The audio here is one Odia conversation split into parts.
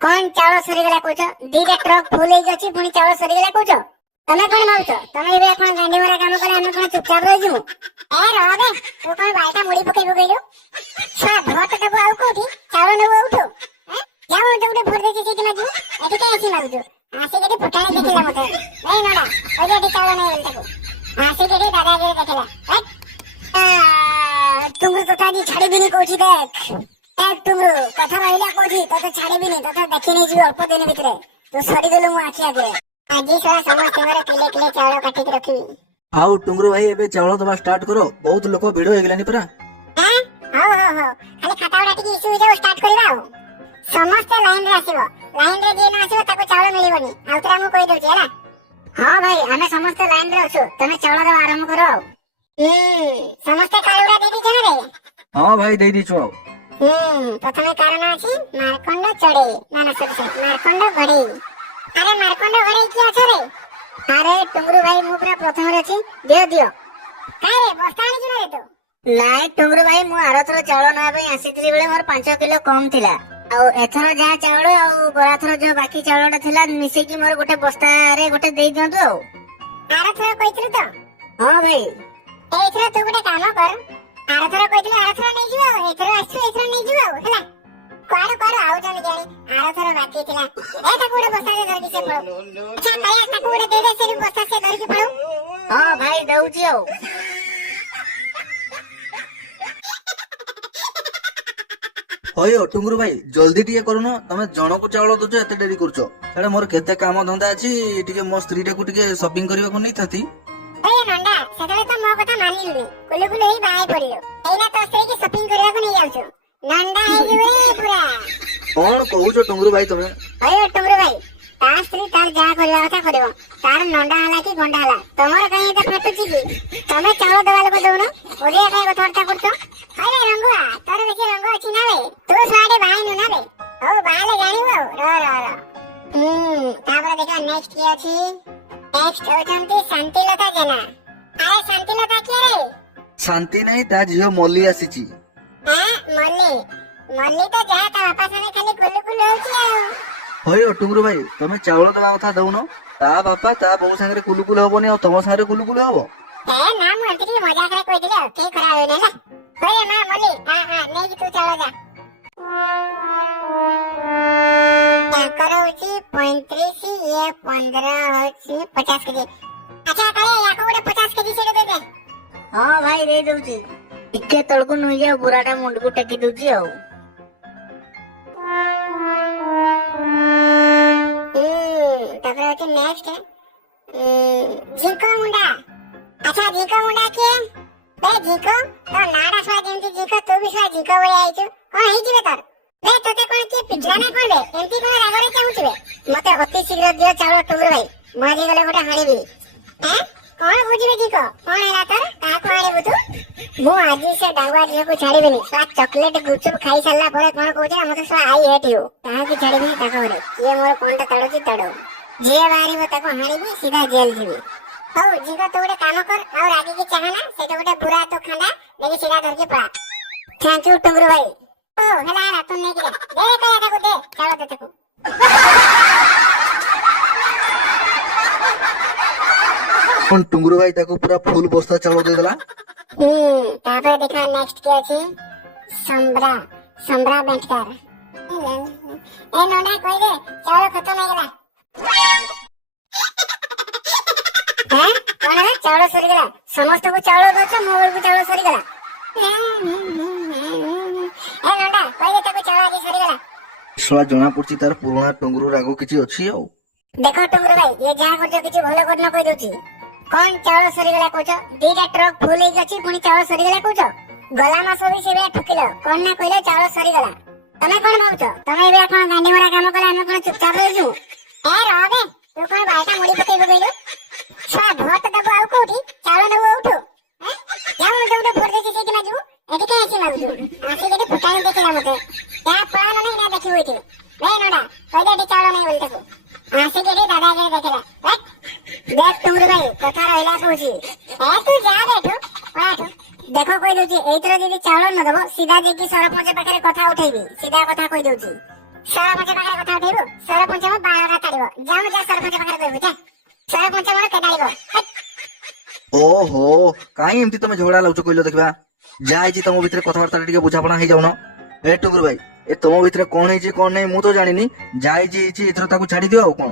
कौन चावल सरीगला कोच दीटा ट्रक फुल हे गछि पुनी चावल सरीगला कोच तमे कोन माउछ तमे एबे कोन गांडी मरा काम करे हम कोन चुपचाप रह जु ए रहबे तू कोन बाइटा मुड़ी पके गइलो छा भट दबो आउ कोठी चावल नबो उठो हैं जाओ जोडे भर देछि सेति माजु एति के आसी माउछ आसी केटी फटाने देखिला मते नहीं नडा ओजे एति चावल नहीं बोल ताको आसी केटी दादा के देखिला तुम तो ताजी छाड़ी बिनी कोठी देख एक टुंगरू कथा रहिला कोठी तते छाड़ी बिनी तते देखि नै जियो अल्प दिन भितरे तो सरी देलु मु आखि आगे आजी सारा समस्त मेरे किले किले चावल काटी के रखी आउ टुंगरू भाई एबे चावल दबा स्टार्ट करो बहुत लोक भिड़ो हे गेलानी परा हां हो खाली खाता उडा टिकी इशू जाओ स्टार्ट करिबा समस्त लाइन रे आसीबो लाइन रे जे न आसीबो ताको चावल मिलिबनी आउतरा मु कहि दोछि हैला हां भाई हमें समस्त लाइन रे अछु तमे चावल दबा आरंभ करो समस्त खाली उडा दे दी जना रे हां भाई दे दी छु प्रथमे कारण अछि मारकंड चढ़े माना सबसे मारकंड घड़े अरे मारकंड घड़े की अछ रे अरे टुंगरू भाई मु पूरा प्रथम रे अछि दियो दियो काहे रे बस्ता आनी छु रे तो नाय टुंगरू भाई मु आरथर चावल ना भाई आसीत्री बेले मोर 5 किलो कम थिला आ एथर जा चावल आ गराथर जो बाकी चावलटा थिला मिसे की मोर गोटे बस्ता रे गोटे देई दियंतु आरथर कहितलु तो हां भाई एथर तू गोटे काम कर आरथर कहितलु आरथर नै जिवो एथर आछु एथर नै जिवो हला क्वाड क्वाड आउ जने जानी आरथर बाकी थिला ए ताको गोटे बस्ता रे धरकी से पळो अच्छा काया ताको गोटे दे दे से बस्ता से धरकी पळो हां भाई दउची हो होयो टुंगरू भाई जल्दी टिके करूनो तमे जणको चावल दोछ एते डेरी करछो एडे मोर केते काम धंदा अछि टिके मो स्त्री टे को टिके शॉपिंग करबा को नै थती ए नंदा सेतले तो मो कथा मानिलुनी कुलु कुलु ही बाय पड़ियो एना तो स्त्री की शॉपिंग करबा को नै जाउछो नंदा हे जिवे पूरा कोन कहूछो टुंगरू भाई तमे अरे टुंगरू भाई ता स्त्री तार जा करबा कथा करबो तार नंदा हला की गोंडा हला तमर कहीं एते फटुची की तमे चावल दवा लोक दउनो ओरिया काई कथाटा करतो अरे रंगुआ तार बेसी रंग अछि ना रे तू साडे भाई नु ना रे ओ बाले जानिबो र तापर देखा नेक्स्ट की अछि नेक्स्ट होचंती शांतिलता जेना अरे शांतिलता के रे शांति नहीं ता जियो मोली आसीची हां मोली तो जा ता बापा साने खाली कुलु कुलु होची आ होयो टुंगरू भाई तमे चावल दबा कथा दउनो ता बापा ता बहु संगे कुलु कुलु होबो नै तम संगे कुलु कुलु होबो ए ना मु अंतरी मजा करे कहि दिले के खरा होय ना होय ना मोली हां नै कि तू चावल जा क्या करो छी 35 ये 15 होची 50 केजी अच्छा करे याको गोटे 50 केजी से दे दे हां भाई दे दउची इके तळको नई जा बुराटा मुंड को टेकी दउची आ तापर होची नेक्स्ट जिंको मुंडा अच्छा जिंको मुंडा के बे जिंको तो नाडा सवा जेंती जिंको तो भी सवा जिंको बळे आइछु कोन हेई जिवे तार बे तोते कोन के पिटला ना कोन बे एंती कोन रागरे चाहुछबे मते अति शीघ्र दियो चावल टुंगरू भाई मारी गले गोटे हाणीबी हैं कोन बुझिबे जिंको कोन हैला तार का को हाणीबु तू मु आजी से डांगवा जियो को छाड़ीबेनी सा चॉकलेट गुपचुप खाई सल्ला परे कोन कहूचे हमके सा आई हेट यू ता की छाड़ीबेनी ताको रे ये मोर कोनटा ताडोची ताडो जे बारीबो ताको हाणीबी सीधा जेल जीबी हौ जिंको तो गोटे काम कर और आगे की चाहना सेटा गोटे बुरा तो खाना लेके सीधा धर के पड़ा थैंक यू टुंगरू भाई ओ हला रा तू नहीं के दे कया ताको दे चावल दे ताको कोन टुंगरू भाई ताको पूरा फुल बस्ता चावल दे देला तापर देखा नेक्स्ट के अछि संबरा बेंटकर ए नोना कोई दे चावल खत्म हो गेला हैं कोन रे चावल सरी गेला समस्त को चावल दछ मोबाइल को चावल सरी गेला ए नोना कोई दे ताको चावल आदि सरी गेला सला जना पड़ची तार पुराना टुंगरू रागो किछि अछि औ देखो टुंगरू भाई ये जा करजो किछि भलो कर न कहि दोछि कोन चावल सरी गेला कोछ दीटा ट्रक फुल हे गछि पुनी चावल सरी गेला कोछ गला मास भी सेबे ठुकिलो कोन ना कहिलो चावल सरी गेला तमे कोन भाउछ तमे एबे आपण गांडी मरा काम करे हम कोन चुपचाप रहजु ए रहबे तू कोन बाइटा मुड़ी पके गइलो छा भट दबो आउ कोठी चावल नबो उठो हैं जाओ जोडे भर देछि सेति माजु एति के आसी माजु आसी जेते फटाई देखला मते या प्लान नै ना देखि होइतिलो नै नडा कइले एति चावल नै बोल ताको आसी जेते दादा के देखला देख टुंगरू भाई कथा रहला कहूची ए तू जा बैठो पाठ देखो कोई दोची एइतरा जदी चावल न दबो सीधा जेकी सरपंच पाखरे कथा उठैबी सीधा कथा कहि दोची ସରପଞ୍ଚ ପାଖରେ କଥା ଉଠେଇବୁ ସରପଞ୍ଚ ମୋ ବାଳଟା ତାଡ଼ିବ ଯାଉ ଯା ସରପଞ୍ଚ ପାଖରେ କହିବୁ ଯା ସରପଞ୍ଚ ମୋର କେଦାଳିବ ଓହୋ କାଇଁ ଏମିତି ତମେ ଝଗଡା ଲାଗୁଛ କହିଲ ଦେଖିବା ଯାହା ହେଇଛି ତମ ଭିତରେ କଥାବାର୍ତ୍ତା ଟିକେ ବୁଝାପଣା ହେଇଯାଉନ ଏ ଟୁଙ୍ଗୁରୁ ଭାଇ ଏ ତମ ଭିତରେ କଣ ହେଇଛି କଣ ନାହିଁ ମୁଁ ତ ଜାଣିନି ଯାହା ହେଇଛି ଏଥର ତାକୁ ଛାଡି ଦିଅ ଆଉ କଣ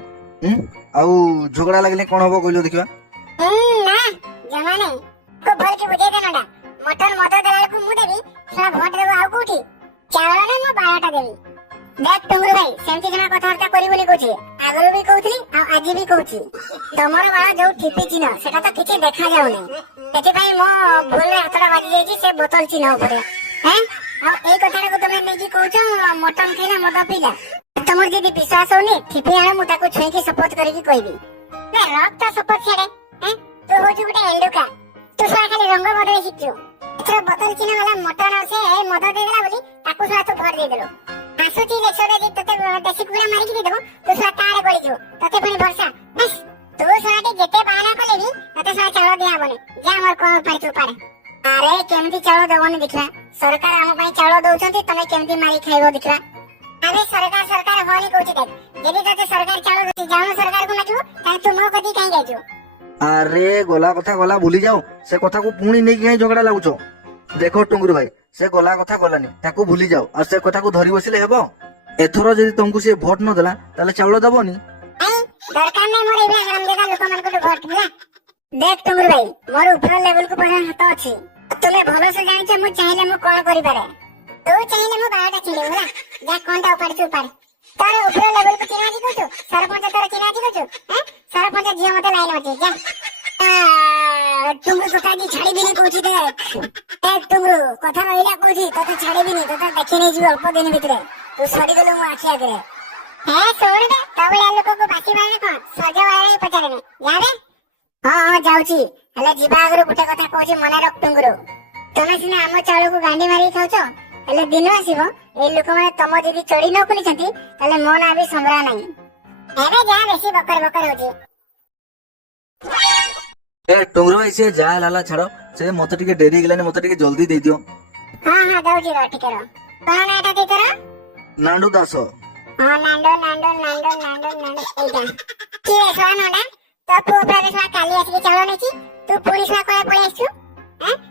ଆଉ ଝଗଡା ଲାଗିଲେ କଣ ହବ କହିଲ ଦେଖିବା ନା ଜମା ନାହିଁ ଖୁବ ଭଲ କି ବୁଝେଇ ଦେ ନଣ୍ଡା ମଟନ ମଦ ଦେଲା ବେଳକୁ ମୁଁ ଦେବି ଶଳା ଭୋଟ ଦେବ ଆଉ କୋଉଠି ଚାଉଳ ନା ମୋ ବାଳଟା ଦେବି देख टुंगुरु भाई सेमती जमा कथाबार्ता करी बोली कहूची आगରୁ ବି କହୁଥିଲି ଆଉ ଆଜି ବି କହୁଛି ତମର ବାଳ ଯୋଉ ଠିପି ଚିହ୍ନ ସେଟା ତ କିଛି ଦେଖା ଯାଉନି ସେଥିପାଇଁ ମୋ ଭୁଲରେ ହାତଟା ବାଜି ଯାଇଛି ସେ ବୋତଲ ଚିହ୍ନ ଉପରେ ଆଉ ଏଇ କଥାଟାକୁ ତମେ ନେଇକି କହୁଛ ମଟନ ଖାଇଲା ମଦ ପିଇଲା ତମର ଯଦି ବିଶ୍ୱାସ ହଉନି ଠିପି ଆଣ ମୁଁ ତାକୁ ଛୁଇଁକି ଶପଥ କରିକି କହିବି ରକ୍ତ ଶପଥ ଛାଡେ ତୁ ହଉଛୁ ଗୋଟେ ଏଣ୍ଡୁକା ତୁ ଶଳା ଖାଲି ରଙ୍ଗ ବଦଳେଇ ଶିଖିଛୁ ଏଥର ବୋତଲ ଚିହ୍ନ ବାଲା ମଟନ ସେ ମଦ ଦେଇଦେଲା ବୋଲି ତାକୁ ଶଳା ତୁ ଭୋଟ ଦେଇଦେଲୁ ଆସୁଛି ଇଲେକ୍ସନରେ ଯଦି ତତେ ଦେଶୀ କୁକୁଡ଼ା ମାରିକି ଦେଇଦେବ ତୁ ଶଳା ତାରେ ଗଳିଯିବୁ ତତେ ପୁଣି ଭରସା ବାସ୍ ତୁ ଶଳାଟି ଯେତେ ବାହାନା କଲେ ବି ତତେ ଶଳା ଚାଉଳ ଦିଆହବନି ଯା ଆମର କଣ ପାରୁଛୁ ପାରେ ଆରେ କେମିତି ଚାଉଳ ଦବନି ଦେଖିବା ସରକାର ଆମ ପାଇଁ ଚାଉଳ ଦଉଛନ୍ତି ତମେ କେମିତି ମାରି ଖାଇବ ଦେଖିବା ଆରେ ସରକାର ହଉନି କହୁଛି ଦେଖ ଯଦି ତତେ ସରକାର ଚାଉଳ ଦଉଛି ଯାଉନ ସରକାରକୁ ମାଗିବୁ ତାହେଲେ ତୁ ମୋ କତି କାହିଁ ଯାଇଛୁ ଆରେ ଗଲା କଥା ଗଲା ଭୁଲି ଯାଅ ସେ କଥାକୁ ପୁଣି ନେଇକି କାହିଁ ଝଗଡା ଲାଗୁଛ ଦେଖ ଟୁଙ୍ଗୁରୁ ଭାଇ ସେ ଗଲା କଥା ଗଲାନି ତାକୁ ଭୁଲି ଯାଅ ଆଉ ସେ କଥାକୁ ଧରି ବସିଲେ ହେବ ଏଥର ଯଦି ତମକୁ ସେ ଭୋଟ ନ ଦେଲା ତାହେଲେ ଚାଉଳ ଦବନି ଦରକାର ନାହିଁ ମୋର ଏଇଭଳିଆ ହରାମଜାଦା ଲୋକମାନଙ୍କୁ ଭୋଟ ହେଲା ଦେଖ ଟୁଙ୍ଗୁରୁ ଭାଇ ମୋର ଉପର ଲେଭେଲକୁ ପର୍ଯ୍ୟନ୍ତ ହାତ ଅଛି ତୁମେ ଭଲସେ ଜାଣିଛ ମୁଁ ଚାହିଁଲେ ମୁଁ କଣ କରିପାରେ ତୁ ଚାହିଁଲେ ମୁଁ ବାଳଟା ଛିଣ୍ଡେଇବୁ ହେଲା ଯା କଣଟା ଉପାଡିଛୁ ଉପାଡେ ତୋର ଉପର ଲେଭେଲକୁ ଚିହ୍ନା ଅଛି କହୁଛୁ ସରପଞ୍ଚ ତୋର ଚିହ୍ନା ଅଛି କହୁଛୁ ସରପଞ୍ଚ ଝିଅ ମତେ ଲାଇନ ଅଛି ଯା ଟୁଙ୍ଗୁରୁ କଥା ଆଜି ଛାଡ଼ିବିନି କହୁଛି ଦେଖ ଟୁଙ୍ଗୁରୁ କଥା ରହିଲା କହୁଛି ତତେ ଛାଡ଼ିବିନି ତତେ ଦେଖି ନେଇଯିବି ଅଳ୍ପ ଦିନ ଭିତରେ ତୁ ସରିଗଲୁ ମୋ ଆଖି ଆଗରେ ଶୁଣ ବେ ତୋ ଭଳିଆ ଲୋକକୁ ବାସି ବାଳେ କଣ ସଜ ବାଳେ ପଚାରେନି ଯାବେ ହଁ ଯାଉଛି ହେଲେ ଯିବା ଆଗରୁ ଗୋଟେ କଥା କହୁଛି ମନେ ରଖ ଟୁଙ୍ଗୁରୁ ତମେ ସିନା ଆମ ଚାଉଳକୁ ଗାଣ୍ଡି ମାରିକି ଖାଉଛ ହେଲେ ଦିନ ଆସିବ ଏଇ ଲୋକମାନେ ତମ ଯଦି ଚୋରି ନ ଖୋଲିଛନ୍ତି ତାହେଲେ ମୋ ନାଁ ବି ସମ୍ଭ୍ରା ନାହିଁ ଏବେ ଯାହା ବେଶୀ ବକର ବକର ହଉଛି ଏ ଟୁଙ୍ଗୁରୁ ଭାଇ ସେ ଯାହା ହେଲା ଛାଡ ସେ ମତେ ଟିକେ ଡେରି ହେଇଗଲାନି ମତେ ଟିକେ ଜଲ୍ଦି ଦେଇଦିଅ ହଁ ଦଉଛି ର ଟିକେ ର କଣ ନା ଏଟା ଦେଇତର ନାଣ୍ଡୁ ଦାସ ନାଣ୍ଡୁ ଏଇଟା କି ରେ ଶୁଆ ନଣ୍ଡା ତୋ ପୁଅ ପ୍ରାୟ ଶୁଆ କାଲି ଆସିକି ଚାଉଳ ନେଇଛି ତୁ ପୁଣି ଶୁଆ କଳେ ପଳେଇ ଆସିଛୁ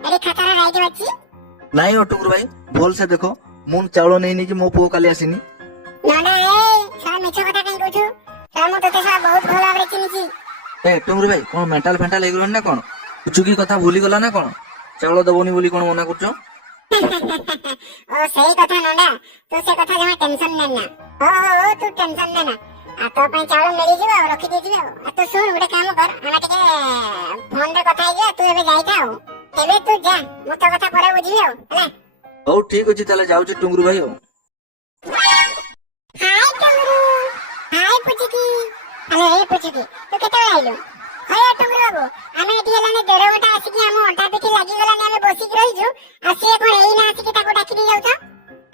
ଏଠି ଖାତାରେ ରାଇଟ୍ ଅଛି ନାଇଁ ଓ ଟୁଙ୍ଗୁରୁ ଭାଇ ଭଲ ସେ ଦେଖ ମୁଁ ଚାଉଳ ନେଇନି କି ମୋ ପୁଅ କାଲି ଆସିନି ନଣ୍ଡା ଶୁଆ ମିଛ କଥା କାଇଁ କହୁଛୁ ଶୁଆ ମୁଁ ତତେ ଶୁଆ ବହୁତ ଭଲ ଭାବରେ ଚିହ୍ନିଛି ଏ ଟୁଙ୍ଗୁରୁ ଭାଇ କଣ ମେଣ୍ଟାଲ ଫେଣ୍ଟାଲ ହେଇଗଲାଣି ନା କଣ ଚୁକି କଥା ଭୁଲିଗଲା ନା କଣ ଚାଉଳ ଦବନି ବୋଲି କଣ ମନା କରୁଛ ଓ ସେଇ କଥା ନଣ୍ଡା ତୁ ସେ କଥା ଜମା ଟେନସନ ନେନା ଓ ତୁ ଟେନସନ ନେନା ଆଉ ତୋ ପାଇଁ ଚାଉଳ ମିଳିଯିବ ଆଉ ରଖିଦେଇଯିବି ଆଉ ତୁ ଶୁଣ ଗୋଟେ କାମ କର ଆମେ ଟିକେ ଫୋନରେ କଥା ହେଇଯିବା ତୁ ଏବେ ଯାଇଥା ଆଉ ଏବେ ତୁ ଯା ମୁଁ ତୋ କଥା ପରେ ବୁଝିବି ଆଉ ହେଲା ହଉ ଠିକ ଅଛି ତାହେଲେ ଯାଉଛି ଟୁଙ୍ଗୁରୁ ଭାଇ ଆଉ ହାଇ ଟୁଙ୍ଗୁରୁ ହାଇ ପୁଚିକି ଆରେ ଏ ପୁଚିକି ତୁ କେତେବେଳେ ଆଇଲୁ ହଇ ଟୁଙ୍ଗୁରୁ ବାବୁ ଆମେ ଏଠି ହେଲାଣି 1.5 ଘଣ୍ଟା ଆସିକି ଆମ ଅଣ୍ଟା ପିଠି ଲାଗିଗଲାନି ଆମେ ବସିକି ରହିଛୁ ଆଉ ସିଏ କଣ ଏଇନା ଆସିକି ତାକୁ ଡାକି ଦେଇ ଯାଉଛ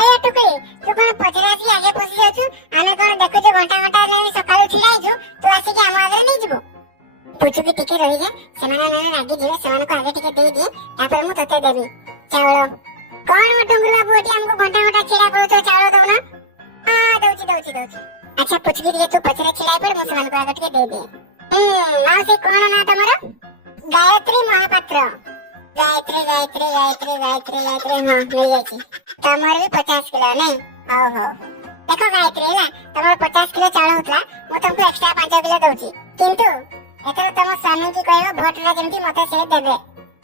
ଏ ଟୁକୁଇ ତୁ କଣ ପଛରେ ଆସିକି ଆଗେ ପଶି ଯାଉଛୁ ଆମେ କଣ ଦେଖୁଛୁ ଘଣ୍ଟା ହେଲାଣି ସକାଳୁ ଛିଡା ହେଇଛୁ ତୁ ଆସିକି ଆମ ଆଗରେ ନେଇଯିବୁ ପୁଚୁକି ଟିକେ ରହିଯା ସେମାନେ ରାଗି ଯିବେ ସେମାନଙ୍କୁ ଆଗେ ଟିକେ ଦେଇଦିଏ ତାପରେ ମୁଁ ତତେ ଦେବି ଚାଉଳ କଣ ଟୁଙ୍ଗୁରୁ ବାବୁ ଏଠି ଆମକୁ ଘଣ୍ଟା ଛିଡା କରୁଛ ଚାଉଳ ଦଉନ ଦଉଛି ଆଚ୍ଛା ପୁଚୁକି ଟିକେ ତୁ ପଛରେ ଛିଡା ହେଇପଡ ମୁଁ ସେମାନଙ୍କୁ ଆଗେ ଟିକେ ଦେଇଦିଏ ମାଉସୀ କଣ ନା ତମର ଗାୟତ୍ରୀ ମହାପାତ୍ର ଗାୟତ୍ରୀ ହଁ ମିଳିଯାଇଛି ତମର ବି 50 କିଲୋ ନାଇଁ ହଉ ଦେଖ ଗାୟତ୍ରୀ ହେଲା ତମର 50 କିଲୋ ଚାଉଳ ହଉଥିଲା ମୁଁ ତମକୁ ଏକ୍ସଟ୍ରା 5 କିଲୋ ଦଉଛି କିନ୍ତୁ ଏଥର ତମ ସ୍ୱାମୀ କି କହିବ ଭୋଟରେ ଯେମିତି ମତେ ସେ ଦେବେ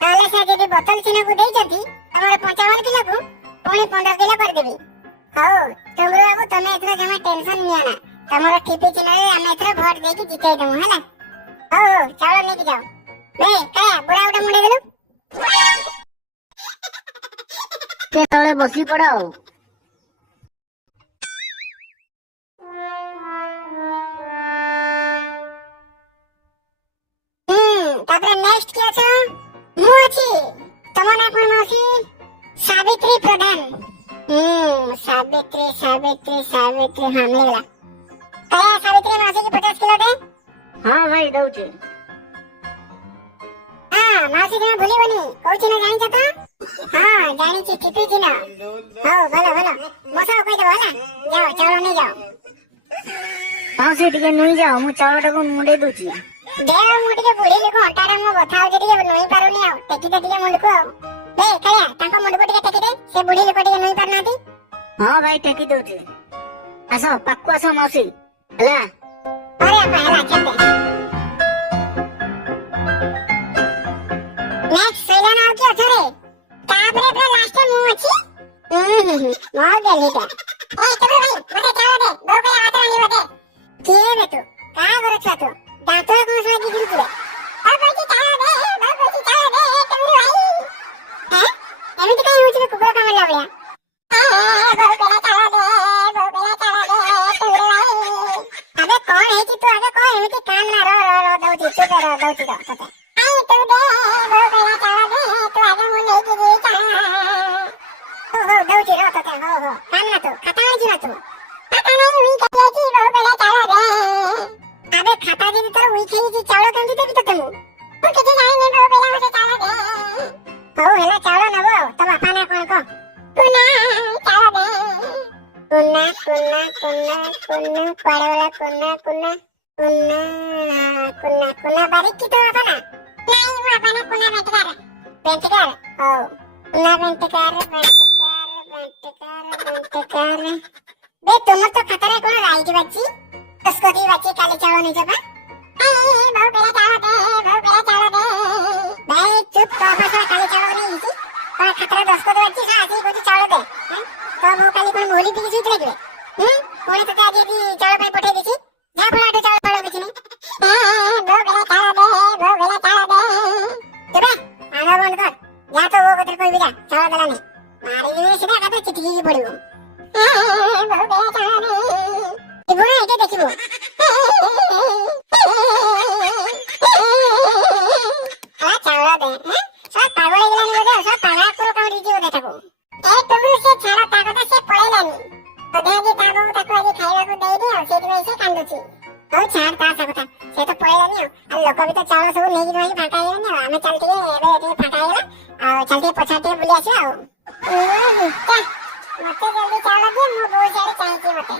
ତାହେଲେ ସେ ଯଦି ବୋତଲ ଚିହ୍ନକୁ ଦେଇଛନ୍ତି ତମର 55 କିଲୋକୁ ପୁଣି 15 କିଲୋ କରିଦେବି ହଉ ଟୁଙ୍ଗୁରୁ ବାବୁ ତମେ ଏଥର ଜମା ଟେନସନ ନିଅ ନା ତମର ଠିପି ଚିହ୍ନରେ ଆମେ ଏଥର ଭୋଟ ଦେଇକି ଜିତେଇ ଦବୁ ହେଲା ହଉ ଚାଉଳ ନେଇକି ଯାଅ ବେ କାୟା ବୁଢା ଗୋଟେ ମୁଣ୍ଡେଇ ଦେଲୁ ତଳେ ବସି ପଡ ଆଉ ତାପରେ ନେକ୍ସଟ କି ଅଛ ମୁଁ ଅଛି ତମ ନାଁ କଣ ମାଉସୀ ସାବିତ୍ରୀ ପ୍ରଧାନ ସାବିତ୍ରୀ ହଁ ମିଳିଗଲା କାୟା ସାବିତ୍ରୀ ମାଉସୀ କି 50 କିଲୋ ଦେ ହଁ ଭାଇ ଦଉଛି ମାଉସୀ ଜମା ଭୁଲିବନି କହୁଛି ନା ଜାଣିଛ ତ ହଁ ଜାଣିଛି ଚିପି ଚିହ୍ନ। ହଉ ଭଲ ଭଲ ମଶା କହିଦେବ ହେଲା। ଯାଅ ଚାଉଳ ନେଇଯାଅ। ମାଉସୀ ଟିକେ ନୁଇଁ ଯାଅ, ମୁଁ ଚାଉଳଟାକୁ ମୁଣ୍ଡେଇ ଦଉଛି। ଦେହ ମୁଁ ଟିକେ ବୁଢୀ ଲୋକ ଅଣ୍ଟାରେ ମୁଁ ବଥା ହଉଛି ଟିକେ ନୁଇଁ ପାରୁନି ଆଉ। ଟେକିଦେ ଟିକେ ମୁଣ୍ଡକୁ ଆଉ। ଏ କାଳିଆ ତାଙ୍କ ମୁଣ୍ଡକୁ ଟିକେ ଟେକିଦେ। ସେ ବୁଢୀ ଲୋକ ଟିକେ ନୁଇଁ ପାରୁନାହାନ୍ତି। ହଁ ଭାଇ ଟେକି ଦଉଛି। ଆସ ପାଖକୁ ଆସ ମାଉସୀ ହେଲା। ଅରେ ବାପା ହେଲା ଚାଲଦେ। ନେକ୍ସଟ ସଇଲା ନା ଆଉ କିଏ ଅଛରେ? ତାପରେ ପୁରା ଲାଷ୍ଟ ମୁଁ ଅଛି। ମୋ ଗେଲିଟା। ଏ ଟୁକୁ ଭାଇ ମତେ ଚାଉଳ ଦେ। ବୋଉ କହିଲା ଭାତ ରାନ୍ଧିବ ଦେ। କିଏ ବେ ତୁ? କାହା ଘର ଛୁଆ ତୁ? ଦାନ୍ତର କଣ ଶୁଆ ଗିଗିରି ତୁରେ? ବୋଉ କହିଛି ଚାଉଳ ଦେ। ବୋଉ କହିଛି ଚାଉଳ ଦେ ଟୁକୁ ଭାଇ। ହେ ଏମିତି କାଇଁ ହଉଛି ବେ କୁକୁର କାମୁଡ଼ିଲା ଭଳିଆ? ବୋଉ କହିଲା ଚାଉଳ ଦେ। ବୋଉ କହିଲା ଚାଉଳ ଦେ ଟୁକୁ ଭାଇ। ଆବେ କଣ ହେଇଛି ତୁ ଆଗେ କହ। ଏମିତି କାନ ନା ର ଦଉଛି ତୁ ଦେ ଦଉଛି ତ ତତେ। ଆଇ ତୁ ଦେ। ବୋଉ କହିଲା ଚାଉଳ ଦେ। ତୁ ଆଗେ ମୁଁ ନେଇକି ଯିବି ଚାଉଳ। ହଉ ଦଉଛି ର ତତେ। ହଉ କାନ ନା ତୁ ଖାତା ଆଣିଛୁ ନା ତୁ? ଖାତା ନାହିଁ ଉଇ ଖାଇଯାଇଛି। ବୋଉ କହିଲା ଚାଉଳ ଦେ। ଆବେ ଖାତା ଯଦି ତୋର ଉଇ ଖାଇଯାଇଛି ଚାଉଳ କେମିତି ଦେବି ତତେ ମୁଁ? ମୁଁ କିଛି ଜାଣିନି। ବୋଉ କହିଲା ମତେ ଚାଉଳ ଦେ। ହଉ ହେଲା ଚାଉଳ ନବ ଆଉ। ତୋ ବାପା ନା କଣ କହ? କୁନା ଚାଉଳ ଦେ। କୁନା କୁନା କୁନା କୁନା କୁଆଡେ ଗଲା କୁନା କୁନା କୁନା କୁନା କୁନା ବାରିକ କି ତୋ ବାପା ନା? ନାଇଁ ମୋ ବାପା ନା କୁନା ବେଣ୍ଟକାର। ବେଣ୍ଟକାର ହଉ କୁନା ବେଣ୍ଟକାର ବେଣ୍ଟକାର। ବେ ତୁମର ତ ଖାତାରେ କଣ ରାଇଟ ବାଛି? ଦସ୍କତି ବାଛି କାଲି ଚାଉଳ ନେଇଛ ବା? ବୋଉ କହିଲା ଚାଉଳ ଦେ। ବୋଉ କହିଲା ଚାଉଳ ଦେ। ଭାଇ ଚୁପ ତୋ ବାପା ଶଳା କାଲି ଚାଉଳ ନେଇଛି। କଣ ଖାତାରେ ଦସ୍କତ ବାଛି ନା ଆସିକି କହୁଛି ଚାଉଳ ଦେ। ତୋ ବୋଉ କାଲି କଣ ମୋହଲି ପିକି ଶୋଇଥିଲା କି? ପୁଣି ତତେ ଆଜି ଏଠି ଚାଉଳ ପାଇଁ ପଠେଇ ଦେଇଛି। ଯା ଫଳ ଆଠୁ ଚାଉଳ ଫଳ କିଛି ନାହିଁ। ବୋଉ କହିଲା ଚାଉଳ ଦେ। ବୋଉ କହିଲା ଚାଉଳ ଦେ। ତେବେ ଆଣ ବନ୍ଦ କର। ଯା ତ ବୋଉ କତିରେ କହିବି ଯା ଚାଉଳ ଦେଲାନି। ମାରିକି ସିଧା ଏକାଥରେ ଚିଟିକିକି ପଡିବ। ବୋଉ କହିଲା ଚାଉଳ ଦେ। ଯିବୁ ନା ଏଇଠି ଦେଖିବୁ। ଚାଉଳ ଦେ। ସବ ପାଗଳ ହେଇଗଲାନି ବୋଧେ। ସବ ପାଗଳା କୁକୁର କାମୁଡିଛି ବୋଧେ ତାକୁ। ଏ ଟୁଙ୍ଗୁ ସେ ଛାଡ ତା କଥା ସେ ପଳେଇଲାନି। ବୋଧେ ଆଜି ତା ବୋଉ ତାକୁ ଆଜି ଖାଇବାକୁ ଦେଇନି ଆଉ ସେଇଥିପାଇଁ ସେ କାନ୍ଦୁଛି। ହଉ ଛାଡ ତା କଥା। ସେ ତ ପଳେଇଲାନି ଆଉ। ଆଉ ଲୋକ ବି ତ ଚାଉଳ ସବୁ ନେଇକି ରହିକି ଫାଙ୍କା ହେଇଗଲାନି ଆଉ। ଆମେ ଚାଲ ଟିକେ ଏବେ ଟିକେ ଫାଙ୍କା ହେଇଗଲା ଆଉ ଚାଲ ଟିକେ ପଛାଡ ଟିକେ ବୁଲି ଆସିବା ଆଉ। ମତେ ଜଲ୍ଦି ଚାଉଳ ଦିଅ। ମୋ ବୋଉ ସିଆଡେ ଚାହିଁଛି ମତେ।